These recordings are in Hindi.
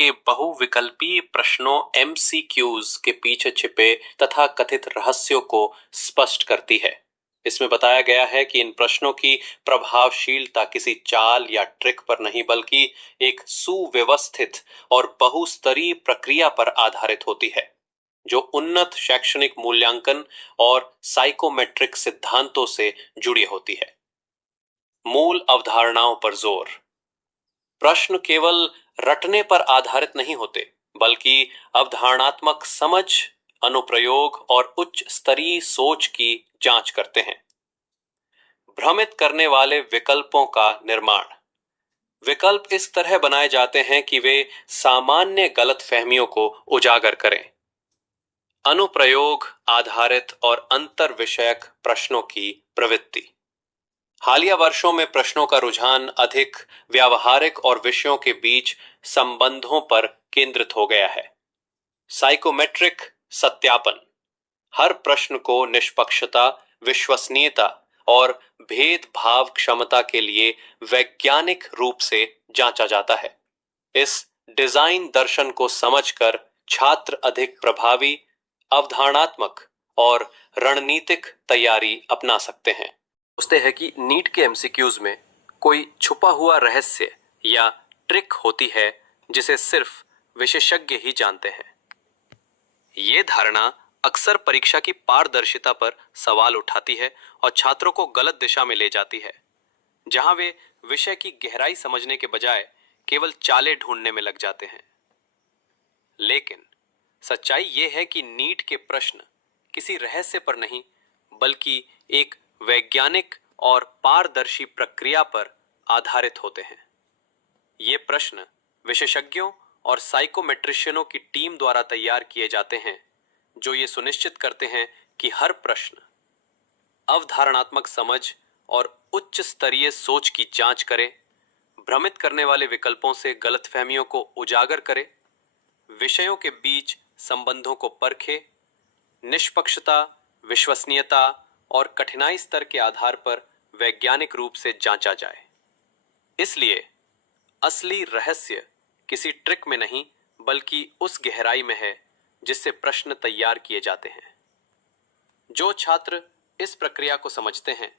के बहुविकल्पीय प्रश्नों MCQs के पीछे छिपे तथा कथित रहस्यों को स्पष्ट करती है। इसमें बताया गया है कि इन प्रश्नों की प्रभावशीलता किसी चाल या ट्रिक पर नहीं बल्कि एक सुव्यवस्थित और बहुस्तरीय प्रक्रिया पर आधारित होती है, जो उन्नत शैक्षणिक मूल्यांकन और साइकोमेट्रिक सिद्धांतों से जुड़ी होती है। मूल अवधारणाओं पर जोर। प्रश्न केवल रटने पर आधारित नहीं होते, बल्कि अवधारणात्मक समझ, अनुप्रयोग और उच्च स्तरीय सोच की जांच करते हैं। भ्रमित करने वाले विकल्पों का निर्माण। विकल्प इस तरह बनाए जाते हैं कि वे सामान्य गलतफहमियों को उजागर करें। अनुप्रयोग आधारित और अंतर विषयक प्रश्नों की प्रवृत्ति। हालिया वर्षों में प्रश्नों का रुझान अधिक व्यावहारिक और विषयों के बीच संबंधों पर केंद्रित हो गया है। साइकोमेट्रिक सत्यापन। हर प्रश्न को निष्पक्षता, विश्वसनीयता और भेदभाव क्षमता के लिए वैज्ञानिक रूप से जांचा जाता है। इस डिजाइन दर्शन को समझकर छात्र अधिक प्रभावी, अवधारणात्मक और रणनीतिक तैयारी अपना सकते हैं। सोचते हैं कि नीट के MCQs में कोई छुपा हुआ रहस्य या ट्रिक होती है जिसे सिर्फ विशेषज्ञ ही जानते हैं। ये धारणा अक्सर परीक्षा की पारदर्शिता पर सवाल उठाती है और छात्रों को गलत दिशा में ले जाती है, जहां वे विषय की गहराई समझने के बजाय केवल चालें ढूंढने में लग जाते हैं। लेकिन सच्चाई यह है कि नीट के प्रश्न किसी रहस्य पर नहीं, बल्कि एक वैज्ञानिक और पारदर्शी प्रक्रिया पर आधारित होते हैं। ये प्रश्न विशेषज्ञों और साइकोमेट्रिशियनों की टीम द्वारा तैयार किए जाते हैं, जो ये सुनिश्चित करते हैं कि हर प्रश्न अवधारणात्मक समझ और उच्च स्तरीय सोच की जांच करे, भ्रमित करने वाले विकल्पों से गलतफहमियों को उजागर करे, विषयों के बीच संबंधों को परखे, निष्पक्षता, विश्वसनीयता और कठिनाई स्तर के आधार पर वैज्ञानिक रूप से जांचा जाए। इसलिए असली रहस्य किसी ट्रिक में नहीं, बल्कि उस गहराई में है जिससे प्रश्न तैयार किए जाते हैं। जो छात्र इस प्रक्रिया को समझते हैं,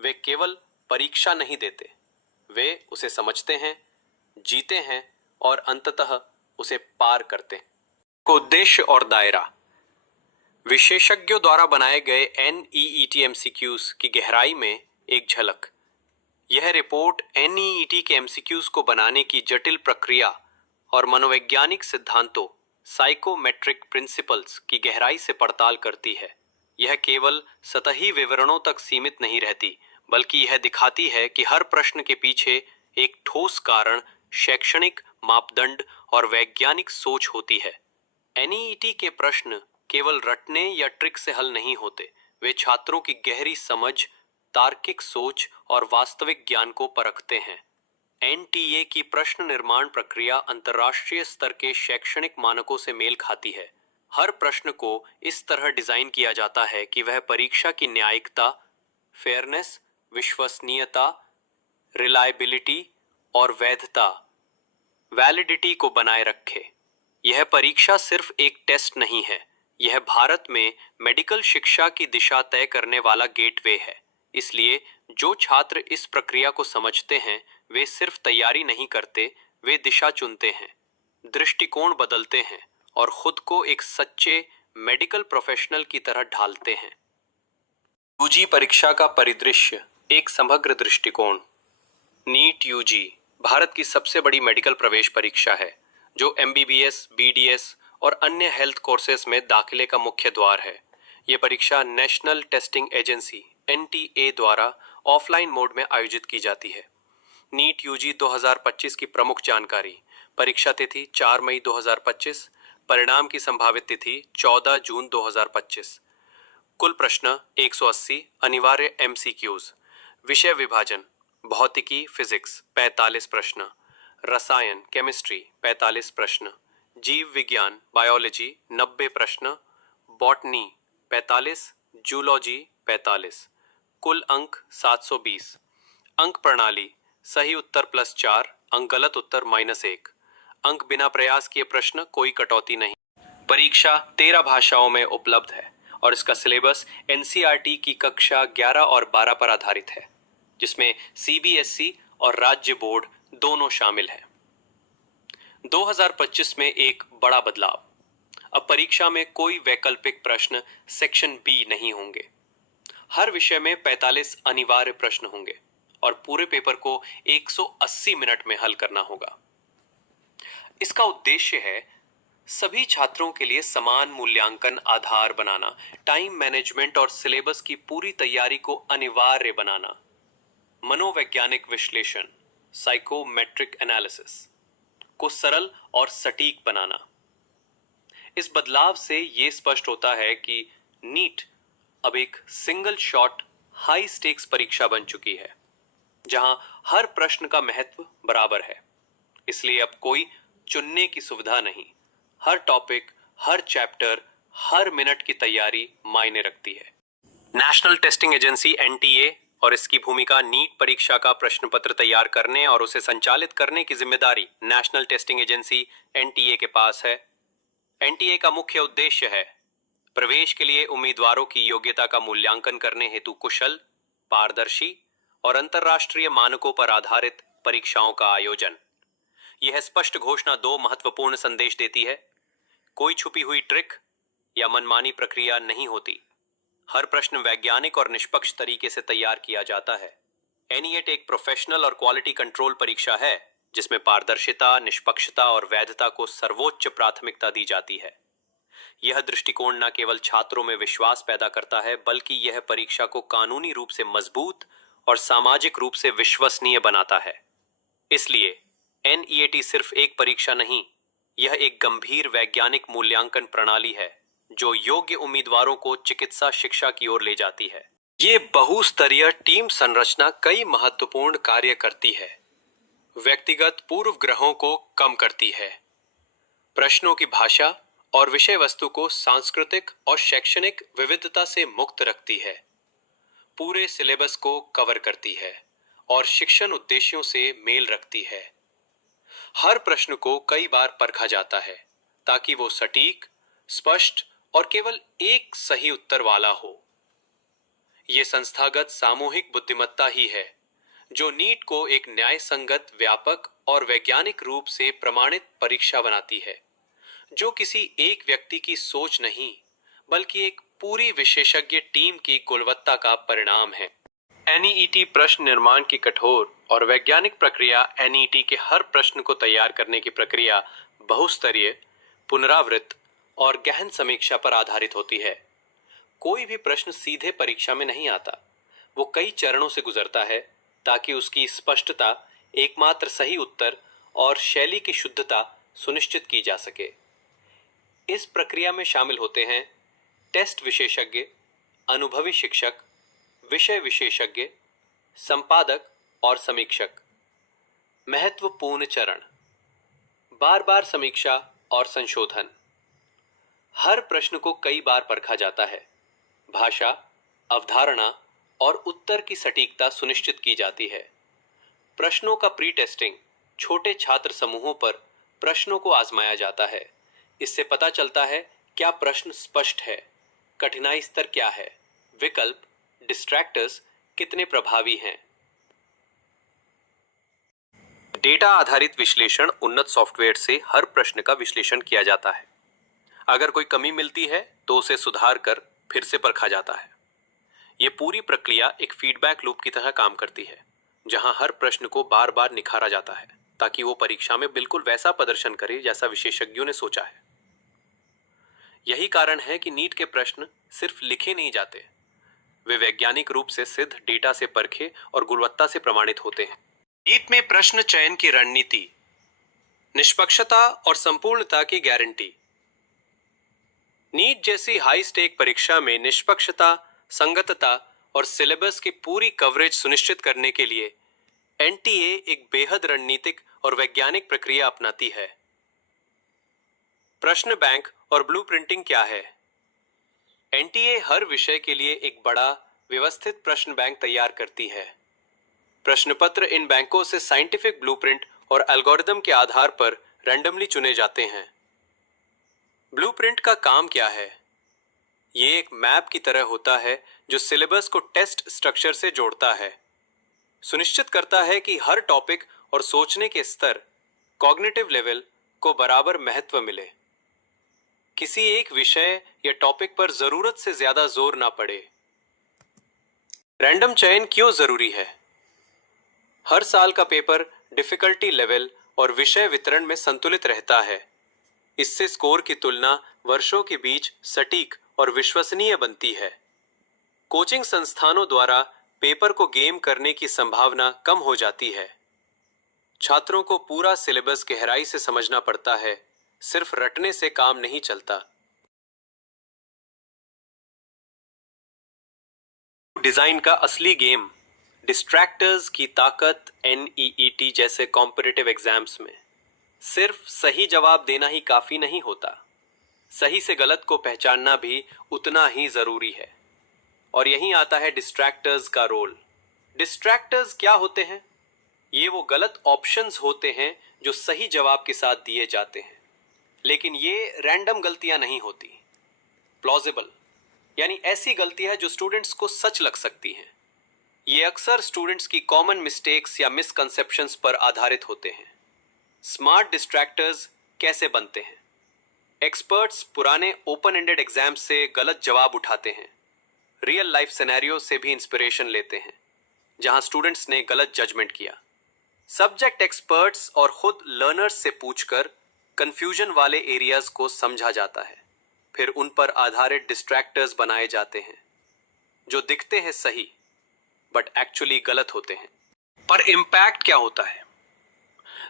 वे केवल परीक्षा नहीं देते, वे उसे समझते हैं, जीते हैं और अंततः उसे पार करते हैं। उद्देश्य और दायरा। विशेषज्ञों द्वारा बनाए गए NEET MCQs की गहराई में एक झलक। यह रिपोर्ट NEET के MCQs को बनाने की जटिल प्रक्रिया और मनोवैज्ञानिक सिद्धांतों, साइकोमेट्रिक प्रिंसिपल्स की गहराई से पड़ताल करती है। यह केवल सतही विवरणों तक सीमित नहीं रहती, बल्कि यह दिखाती है कि हर प्रश्न के पीछे एक ठोस कारण, शैक्षणिक मापदंड और वैज्ञानिक सोच होती है। NEET के प्रश्न केवल रटने या ट्रिक से हल नहीं होते, वे छात्रों की गहरी समझ, तार्किक सोच और वास्तविक ज्ञान को परखते हैं। NTA की प्रश्न निर्माण प्रक्रिया अंतर्राष्ट्रीय स्तर के शैक्षणिक मानकों से मेल खाती है। हर प्रश्न को इस तरह डिजाइन किया जाता है कि वह परीक्षा की न्यायिकता, फेयरनेस, विश्वसनीयता, रिलायबिलिटी और वैधता, वैलिडिटी को बनाए रखे। यह परीक्षा सिर्फ एक टेस्ट नहीं है, यह भारत में मेडिकल शिक्षा की दिशा तय करने वाला गेटवे है। इसलिए जो छात्र इस प्रक्रिया को समझते हैं, वे सिर्फ तैयारी नहीं करते, वे दिशा चुनते हैं, दृष्टिकोण बदलते हैं और खुद को एक सच्चे मेडिकल प्रोफेशनल की तरह ढालते हैं। UG परीक्षा का परिदृश्य, एक समग्र दृष्टिकोण। नीट UG भारत की सबसे बड़ी मेडिकल प्रवेश परीक्षा है, जो MBBS, BDS और अन्य हेल्थ कोर्सेज में दाखिले का मुख्य द्वार है। ये परीक्षा नेशनल टेस्टिंग एजेंसी NTA द्वारा ऑफलाइन मोड में आयोजित की जाती है। नीट UG 2025 की प्रमुख जानकारी। परीक्षा तिथि 4 मई 2025, परिणाम की संभावित तिथि 14 जून 2025। कुल प्रश्न 180, अनिवार्य MCQs। विषय विभाजन, भौतिकी फिजिक्स 45 प्रश्न, रसायन केमिस्ट्री 45 प्रश्न, जीव विज्ञान बायोलॉजी 90 प्रश्न, बॉटनी 45, जूलॉजी 45। कुल अंक 720। अंक प्रणाली, सही उत्तर +4, अंक गलत उत्तर -1। अंक बिना प्रयास किए प्रश्न, कोई कटौती नहीं। परीक्षा 13 भाषाओं में उपलब्ध है और इसका सिलेबस एनसीईआरटी की कक्षा 11 और 12 पर आधारित है, जिसमें सीबीएसई और राज्य बोर्ड दोनों शामिल हैं। 2025 में एक बड़ा बदलाव। अब परीक्षा में कोई वैकल्पिक प्रश्न सेक्शन बी नहीं होंगे। हर विषय में 45 अनिवार्य प्रश्न होंगे और पूरे पेपर को 180 मिनट में हल करना होगा। इसका उद्देश्य है सभी छात्रों के लिए समान मूल्यांकन आधार बनाना, टाइम मैनेजमेंट और सिलेबस की पूरी तैयारी को अनिवार्य बनाना, मनोवैज्ञानिक विश्लेषण, साइकोमेट्रिक एनालिसिस को सरल और सटीक बनाना। इस बदलाव से यह स्पष्ट होता है कि नीट अब एक सिंगल शॉट हाई स्टेक्स परीक्षा बन चुकी है, जहां हर प्रश्न का महत्व बराबर है। इसलिए अब कोई चुनने की सुविधा नहीं। हर टॉपिक, हर चैप्टर, हर मिनट की तैयारी मायने रखती है। नेशनल टेस्टिंग एजेंसी एनटीए और इसकी भूमिका, नीट परीक्षा का प्रश्न पत्र तैयार करने और उसे संचालित करने की जिम्मेदारी नेशनल टेस्टिंग एजेंसी एनटीए के पास है। एनटीए का मुख्य उद्देश्य है प्रवेश के लिए उम्मीदवारों की योग्यता का मूल्यांकन करने हेतु कुशल, पारदर्शी और अंतर्राष्ट्रीय मानकों पर आधारित परीक्षाओं का आयोजन। यह स्पष्ट घोषणा दो महत्वपूर्ण संदेश देती है। कोई छुपी हुई ट्रिक या मनमानी प्रक्रिया नहीं होती। हर प्रश्न वैज्ञानिक और निष्पक्ष तरीके से तैयार किया जाता है। एनईएटी एक प्रोफेशनल और क्वालिटी कंट्रोल परीक्षा है, जिसमें पारदर्शिता, निष्पक्षता और वैधता को सर्वोच्च प्राथमिकता दी जाती है। यह दृष्टिकोण न केवल छात्रों में विश्वास पैदा करता है, बल्कि यह परीक्षा को कानूनी रूप से मजबूत और सामाजिक रूप से विश्वसनीय बनाता है। इसलिए एनईएटी सिर्फ एक परीक्षा नहीं, यह एक गंभीर वैज्ञानिक मूल्यांकन प्रणाली है जो योग्य उम्मीदवारों को चिकित्सा शिक्षा की ओर ले जाती है। ये बहुस्तरीय टीम संरचना कई महत्वपूर्ण कार्य करती है। व्यक्तिगत पूर्वग्रहों को कम करती है, प्रश्नों की भाषा और विषय वस्तु को सांस्कृतिक और शैक्षणिक विविधता से मुक्त रखती है, पूरे सिलेबस को कवर करती है और शिक्षण उद्देश्यों से मेल रखती है। हर प्रश्न को कई बार परखा जाता है ताकि वो सटीक, स्पष्ट और केवल एक सही उत्तर वाला हो। ये संस्थागत सामूहिक बुद्धिमत्ता ही है जो नीट को एक न्याय संगत, व्यापक और वैज्ञानिक रूप से प्रमाणित परीक्षा बनाती है, जो किसी एक व्यक्ति की सोच नहीं, बल्कि एक पूरी विशेषज्ञ टीम की गुणवत्ता का परिणाम है। एनईईटी प्रश्न निर्माण की कठोर और वैज्ञानिक प्रक्रिया, एनईईटी के हर प्रश्न को तैयार करने की प्रक्रिया बहुस्तरीय, पुनरावृत्त और गहन समीक्षा पर आधारित होती है। कोई भी प्रश्न सीधे परीक्षा में नहीं आता, वो कई चरणों से गुजरता है ताकि उसकी स्पष्टता, एकमात्र सही उत्तर और शैली की शुद्धता सुनिश्चित की जा सके। इस प्रक्रिया में शामिल होते हैं टेस्ट विशेषज्ञ, अनुभवी शिक्षक, विषय विशेषज्ञ, संपादक और समीक्षक। महत्वपूर्ण चरण: बार बार समीक्षा और संशोधन। हर प्रश्न को कई बार परखा जाता है। भाषा, अवधारणा और उत्तर की सटीकता सुनिश्चित की जाती है। प्रश्नों का प्री टेस्टिंग, छोटे छात्र समूहों पर प्रश्नों को आजमाया जाता है। इससे पता चलता है क्या प्रश्न स्पष्ट है, कठिनाई स्तर क्या है, विकल्प, डिस्ट्रैक्टर्स कितने प्रभावी हैं। डेटा आधारित विश्लेषण, उन्नत सॉफ्टवेयर से हर प्रश्न का विश्लेषण किया जाता है। अगर कोई कमी मिलती है तो उसे सुधार कर फिर से परखा जाता है। यह पूरी प्रक्रिया एक फीडबैक लूप की तरह काम करती है, जहां हर प्रश्न को बार बार निखारा जाता है ताकि वो परीक्षा में बिल्कुल वैसा प्रदर्शन करे जैसा विशेषज्ञों ने सोचा है। यही कारण है कि नीट के प्रश्न सिर्फ लिखे नहीं जाते, वे वैज्ञानिक रूप से सिद्ध डेटा से परखे और गुणवत्ता से प्रमाणित होते हैं। नीट में प्रश्न चयन की रणनीति, निष्पक्षता और संपूर्णता की गारंटी। नीट जैसी हाई स्टेक परीक्षा में निष्पक्षता, संगतता और सिलेबस की पूरी कवरेज सुनिश्चित करने के लिए एनटीए एक बेहद रणनीतिक और वैज्ञानिक प्रक्रिया अपनाती है। प्रश्न बैंक और ब्लूप्रिंटिंग क्या है? एनटीए हर विषय के लिए एक बड़ा, व्यवस्थित प्रश्न बैंक तैयार करती है। प्रश्न पत्र इन बैंकों से साइंटिफिक ब्लूप्रिंट और एल्गोरिदम के आधार पर रैंडमली चुने जाते हैं। ब्लूप्रिंट का काम क्या है? ये एक मैप की तरह होता है जो सिलेबस को टेस्ट स्ट्रक्चर से जोड़ता है, सुनिश्चित करता है कि हर टॉपिक और सोचने के स्तर, कॉग्निटिव लेवल को बराबर महत्व मिले। किसी एक विषय या टॉपिक पर जरूरत से ज्यादा जोर ना पड़े। रैंडम चयन क्यों जरूरी है? हर साल का पेपर डिफिकल्टी लेवल और विषय वितरण में संतुलित रहता है। इससे स्कोर की तुलना वर्षों के बीच सटीक और विश्वसनीय बनती है। कोचिंग संस्थानों द्वारा पेपर को गेम करने की संभावना कम हो जाती है। छात्रों को पूरा सिलेबस गहराई से समझना पड़ता है, सिर्फ रटने से काम नहीं चलता। डिजाइन का असली गेम। डिस्ट्रैक्टर्स की ताकत NEET जैसे कॉम्पिटिटिव एग्जाम्स में सिर्फ सही जवाब देना ही काफी नहीं होता, सही से गलत को पहचानना भी उतना ही जरूरी है। और यहीं आता है डिस्ट्रैक्टर्स का रोल। डिस्ट्रैक्टर्स क्या होते हैं? ये वो गलत ऑप्शंस होते हैं जो सही जवाब के साथ दिए जाते हैं, लेकिन ये रैंडम गलतियां नहीं होती। प्लॉजिबल यानी ऐसी गलतियां जो स्टूडेंट्स को सच लग सकती हैं। ये अक्सर स्टूडेंट्स की कॉमन मिस्टेक्स या मिसकंसेप्शंस पर आधारित होते हैं। स्मार्ट डिस्ट्रैक्टर्स कैसे बनते हैं? एक्सपर्ट्स पुराने ओपन एंडेड एग्जाम से गलत जवाब उठाते हैं, रियल लाइफ सिनेरियो से भी इंस्पिरेशन लेते हैं जहां स्टूडेंट्स ने गलत जजमेंट किया। सब्जेक्ट एक्सपर्ट्स और खुद लर्नर्स से पूछकर कंफ्यूजन वाले एरियाज को समझा जाता है, फिर उन पर आधारित डिस्ट्रैक्टर्स बनाए जाते हैं जो दिखते हैं सही बट एक्चुअली गलत होते हैं। पर इम्पैक्ट क्या होता है?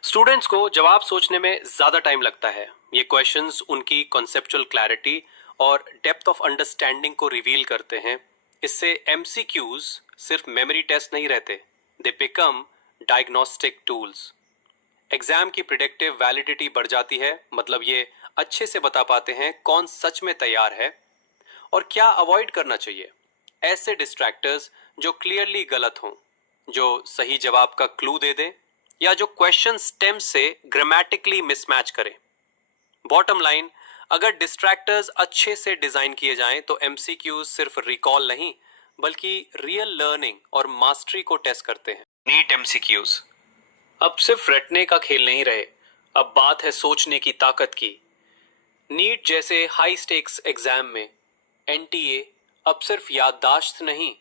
स्टूडेंट्स को जवाब सोचने में ज्यादा टाइम लगता है। ये क्वेश्चंस उनकी कॉन्सेप्चुअल क्लैरिटी और डेप्थ ऑफ अंडरस्टैंडिंग को रिवील करते हैं। इससे MCQs सिर्फ मेमोरी टेस्ट नहीं रहते, they become diagnostic tools. Exam की प्रिडिक्टिव वैलिडिटी बढ़ जाती है, मतलब ये अच्छे से बता पाते हैं कौन सच में तैयार है और क्या अवॉइड करना चाहिए। ऐसे डिस्ट्रैक्टर्स जो क्लियरली गलत हों, जो सही जवाब का क्लू दे दें या जो क्वेश्चन स्टेम से ग्रामेटिकली मिसमैच करें। बॉटम लाइन, अगर डिस्ट्रैक्टर्स अच्छे से डिजाइन किए जाएं तो MCQs सिर्फ रिकॉल नहीं बल्कि रियल लर्निंग और मास्टरी को टेस्ट करते हैं। नीट MCQs अब सिर्फ रटने का खेल नहीं रहे, अब बात है सोचने की ताकत की। नीट जैसे हाई स्टेक्स एग्जाम में NTA अब सिर्फ याददाश्त नहीं,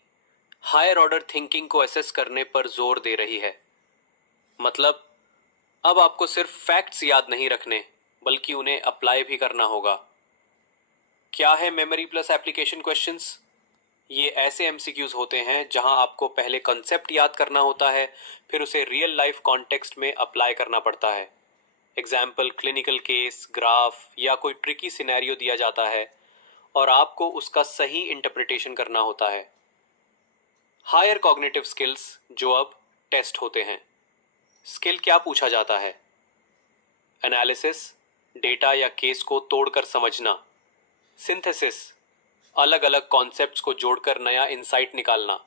हायर ऑर्डर थिंकिंग को एसेस करने पर जोर दे रही है। मतलब अब आपको सिर्फ फैक्ट्स याद नहीं रखने बल्कि उन्हें अप्लाई भी करना होगा। क्या है मेमोरी प्लस एप्लीकेशन क्वेश्चंस? ये ऐसे MCQs होते हैं जहां आपको पहले कॉन्सेप्ट याद करना होता है, फिर उसे रियल लाइफ कॉन्टेक्स्ट में अप्लाई करना पड़ता है। एग्जाम्पल, क्लिनिकल केस, ग्राफ या कोई ट्रिकी सिनेरियो दिया जाता है और आपको उसका सही इंटरप्रिटेशन करना होता है। हायर कॉग्निटिव स्किल्स जो अब टेस्ट होते हैं। स्किल क्या पूछा जाता है? एनालिसिस, डेटा या केस को तोड़कर समझना। सिंथेसिस, अलग अलग कॉन्सेप्ट्स को जोड़कर नया इंसाइट निकालना।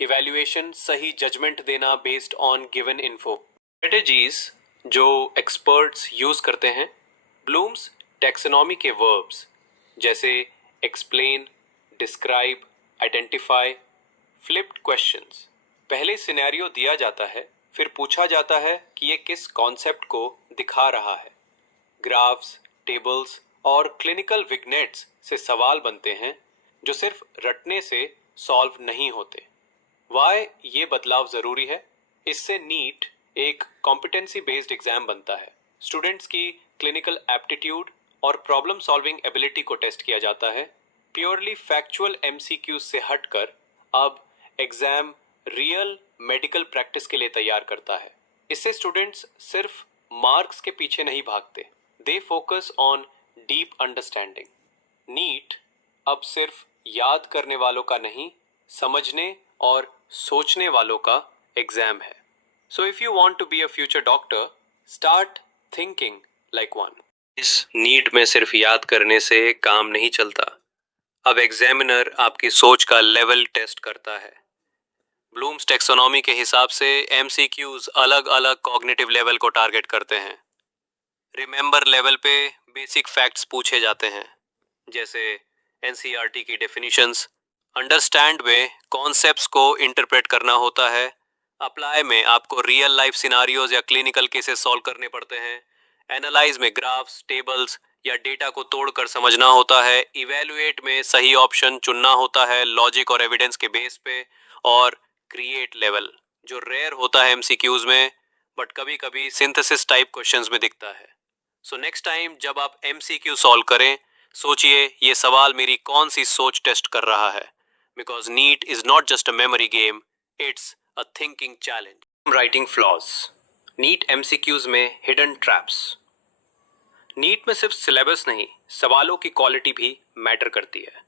इवैल्यूएशन, सही जजमेंट देना based on given info. Strategies जो एक्सपर्ट्स यूज करते हैं। ब्लूम्स टैक्सोनॉमी के वर्ब्स जैसे explain, describe, identify, flipped questions. पहले सिनेरियो दिया जाता है, फिर पूछा जाता है कि ये किस कॉन्सेप्ट को दिखा रहा है। ग्राफ्स, टेबल्स और क्लिनिकल विग्नेट्स से सवाल बनते हैं जो सिर्फ रटने से सॉल्व नहीं होते। वाई ये बदलाव जरूरी है? इससे नीट एक कॉम्पिटेंसी बेस्ड एग्जाम बनता है। स्टूडेंट्स की क्लिनिकल एप्टीट्यूड और प्रॉब्लम सॉल्विंग एबिलिटी को टेस्ट किया जाता है। प्योरली फैक्चुअल MCQs से हटकर अब एग्जाम रियल मेडिकल प्रैक्टिस के लिए तैयार करता है। इससे स्टूडेंट्स सिर्फ मार्क्स के पीछे नहीं भागते, they focus on deep understanding. NEET अब सिर्फ याद करने वालों का नहीं, समझने और सोचने वालों का एग्जाम है। So if you want to be a future doctor, start thinking like one. इस नीट में सिर्फ याद करने से काम नहीं चलता। अब एग्जामिनर आपकी सोच का लेवल टेस्ट करता है। ब्लूम्स टैक्सोनॉमी के हिसाब से MCQs अलग अलग कॉग्निटिव लेवल को टारगेट करते हैं। रिमेंबर लेवल पे बेसिक फैक्ट्स पूछे जाते हैं, जैसे एनसीईआरटी की डेफिनेशंस। अंडरस्टैंड में कॉन्सेप्ट्स को इंटरप्रेट करना होता है। अप्लाई में आपको रियल लाइफ सिनारियोज या क्लिनिकल केसेस सॉल्व करने पड़ते हैं। एनालाइज में ग्राफ्स, टेबल्स या डेटा को तोड़कर समझना होता है। इवेलुएट में सही ऑप्शन चुनना होता है लॉजिक और एविडेंस के बेस पे। और क्रिएट लेवल जो रेयर होता है एमसीक्यूज में, बट कभी कभी सिंथेसिस टाइप क्वेश्चंस में दिखता है। सो नेक्स्ट टाइम जब आप एमसीक्यू सॉल्व करें, सोचिए ये सवाल मेरी कौन सी सोच टेस्ट कर रहा है। Because NEET is not just a memory game, it's a thinking challenge. Writing flaws, NEET MCQs में हिडन ट्रैप्स। नीट में सिर्फ सिलेबस नहीं, सवालों की क्वालिटी भी मैटर करती है।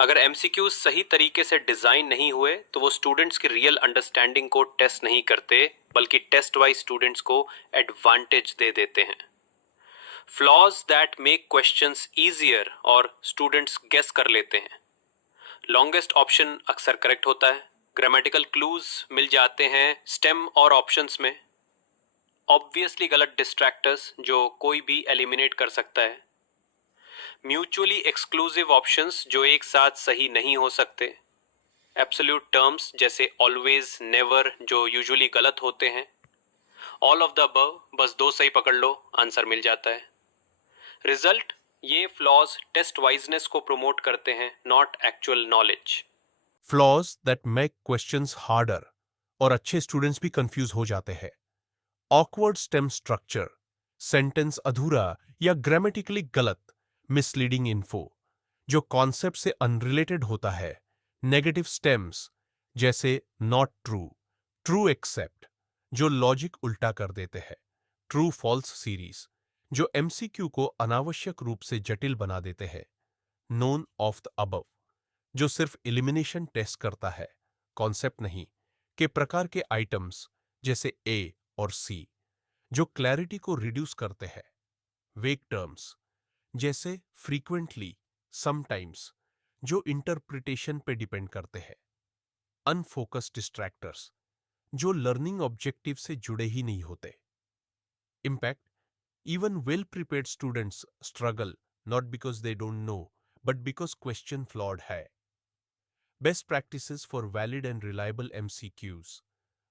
अगर एमसीक्यूज सही तरीके से डिजाइन नहीं हुए तो वो स्टूडेंट्स की रियल अंडरस्टैंडिंग को टेस्ट नहीं करते, बल्कि टेस्ट वाइज स्टूडेंट्स को एडवांटेज दे देते हैं। Flaws that make questions easier और स्टूडेंट्स गेस कर लेते हैं। लॉन्गेस्ट ऑप्शन अक्सर करेक्ट होता है। ग्रामेटिकल क्लूज मिल जाते हैं स्टेम और ऑप्शंस में। ऑब्वियसली गलत डिस्ट्रैक्टर्स जो कोई भी एलिमिनेट कर सकता है। म्यूचुअली एक्सक्लूसिव ऑप्शंस जो एक साथ सही नहीं हो सकते। एब्सोल्यूट टर्म्स जैसे ऑलवेज, नेवर जो यूजुअली गलत होते हैं। ऑल ऑफ द अबव, बस दो सही पकड़ लो, आंसर मिल जाता है। रिजल्ट, ये फ्लॉज टेस्ट वाइजनेस को प्रमोट करते हैं, not actual knowledge. Flaws that make questions harder, और अच्छे स्टूडेंट्स भी कंफ्यूज हो जाते हैं। ऑकवर्ड स्टेम स्ट्रक्चर, सेंटेंस अधूरा या ग्रामेटिकली गलत, मिसलीडिंग इन्फो जो कॉन्सेप्ट से अनरिलेटेड होता है। नेगेटिव स्टेम्स जैसे नॉट ट्रू, ट्रू एक्सेप्ट जो लॉजिक उल्टा कर देते हैं। ट्रू फॉल्स सीरीज जो एमसीक्यू को अनावश्यक रूप से जटिल बना देते हैं। नोन ऑफ द अबव जो सिर्फ एलिमिनेशन टेस्ट करता है, कॉन्सेप्ट नहीं, के प्रकार के आइटम्स जैसे ए और सी जो क्लैरिटी को रिड्यूस करते हैं। वेग टर्म्स जैसे फ्रीक्वेंटली, समटाइम्स जो इंटरप्रिटेशन पे डिपेंड करते हैं। अनफोकस्ड डिस्ट्रैक्टर्स जो लर्निंग ऑब्जेक्टिव से जुड़े ही नहीं होते। Impact, even well-prepared students struggle not because they don't know, but because question flawed है। Best practices for valid and reliable MCQs.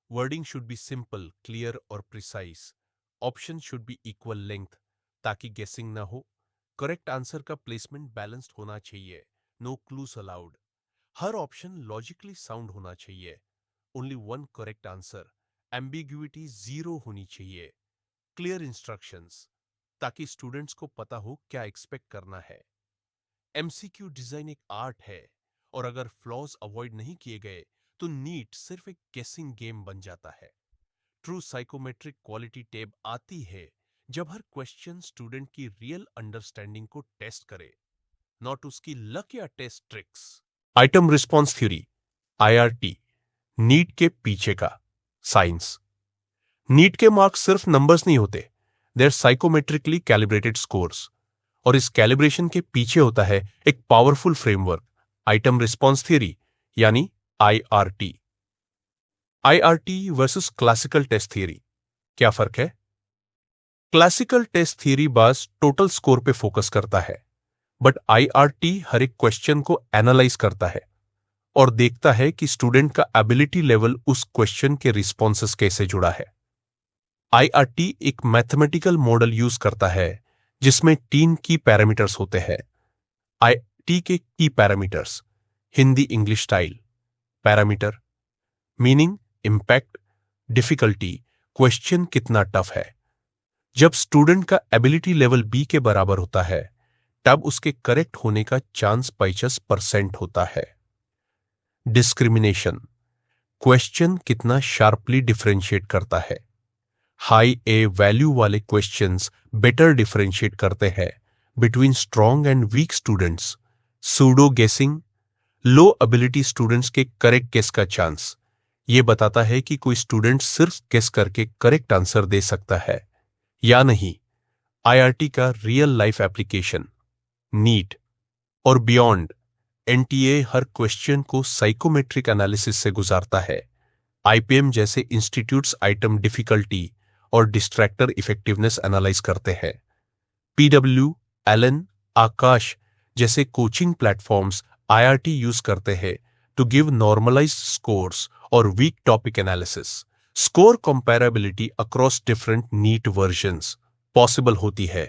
Wording should be simple, clear और precise. Options should be equal length ताकि guessing ना हो। Correct answer का placement balanced होना चाहिए। No clues allowed. हर option logically sound होना चाहिए। Only one correct answer. Ambiguity zero होनी चाहिए। Clear instructions ताकि स्टूडेंट्स को पता हो क्या एक्सपेक्ट करना है। एमसीक्यू डिजाइन एक आर्ट है, और अगर फ्लॉज अवॉइड नहीं किए गए तो नीट सिर्फ एक गेसिंग गेम बन जाता है। ट्रू साइकोमेट्रिक क्वालिटी टैब आती है जब हर क्वेश्चन स्टूडेंट की रियल अंडरस्टैंडिंग को टेस्ट करे, नॉट उसकी लक या test tricks. Item response theory, IRT, NEET के पीछे का साइंस। नीट के मार्क्स सिर्फ नंबर्स नहीं होते, देयर साइकोमेट्रिकली कैलिब्रेटेड स्कोर्स, और इस कैलिब्रेशन के पीछे होता है एक powerful framework, item response theory यानी IRT. IRT versus classical test theory, क्या फर्क है? क्लासिकल टेस्ट थ्योरी बस टोटल स्कोर पे फोकस करता है, बट आईआरटी हर एक क्वेश्चन को एनालाइज करता है और देखता है कि स्टूडेंट का एबिलिटी लेवल उस क्वेश्चन के रिस्पॉन्सेस कैसे जुड़ा है। आईआरटी एक मैथमेटिकल मॉडल यूज करता है जिसमें 3 की पैरामीटर्स होते हैं। आईआरटी के की parameters, Hindi English style. Parameter meaning, impact, difficulty, question कितना टफ है। जब स्टूडेंट का एबिलिटी लेवल बी के बराबर होता है तब उसके करेक्ट होने का चांस 50% होता है। डिस्क्रिमिनेशन, क्वेश्चन कितना शार्पली डिफरेंशिएट करता है। हाई ए वैल्यू वाले क्वेश्चंस बेटर डिफरेंशिएट करते हैं between strong and weak students. Pseudo guessing, low ability students के करेक्ट गेस का चांस, यह बताता है कि कोई स्टूडेंट सिर्फ गेस करके करेक्ट आंसर दे सकता है या नहीं। आईआरटी का रियल लाइफ एप्लीकेशन, नीट और बियॉन्ड, एनटीए हर क्वेश्चन को साइकोमेट्रिक एनालिसिस से गुजारता है। आईपीएम जैसे इंस्टीट्यूट्स आइटम डिफिकल्टी और डिस्ट्रैक्टर इफेक्टिवनेस एनालाइज करते हैं। पीडब्ल्यू, एलन, आकाश जैसे कोचिंग प्लेटफॉर्म्स आईआरटी यूज करते हैं टू गिव नॉर्मलाइज्ड स्कोर्स और weak topic analysis. Score comparability across different NEET versions possible होती है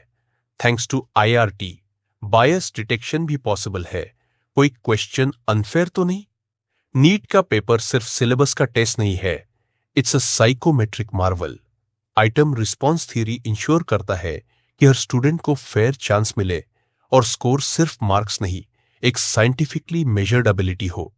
thanks to IRT. Bias detection भी पॉसिबल है। कोई क्वेश्चन अनफेयर तो नहीं? नीट का पेपर सिर्फ सिलेबस का टेस्ट नहीं है, it's a psychometric marvel. Item response theory ensure करता है कि हर स्टूडेंट को फेयर चांस मिले और स्कोर सिर्फ मार्क्स नहीं, एक साइंटिफिकली मेजर्ड एबिलिटी हो।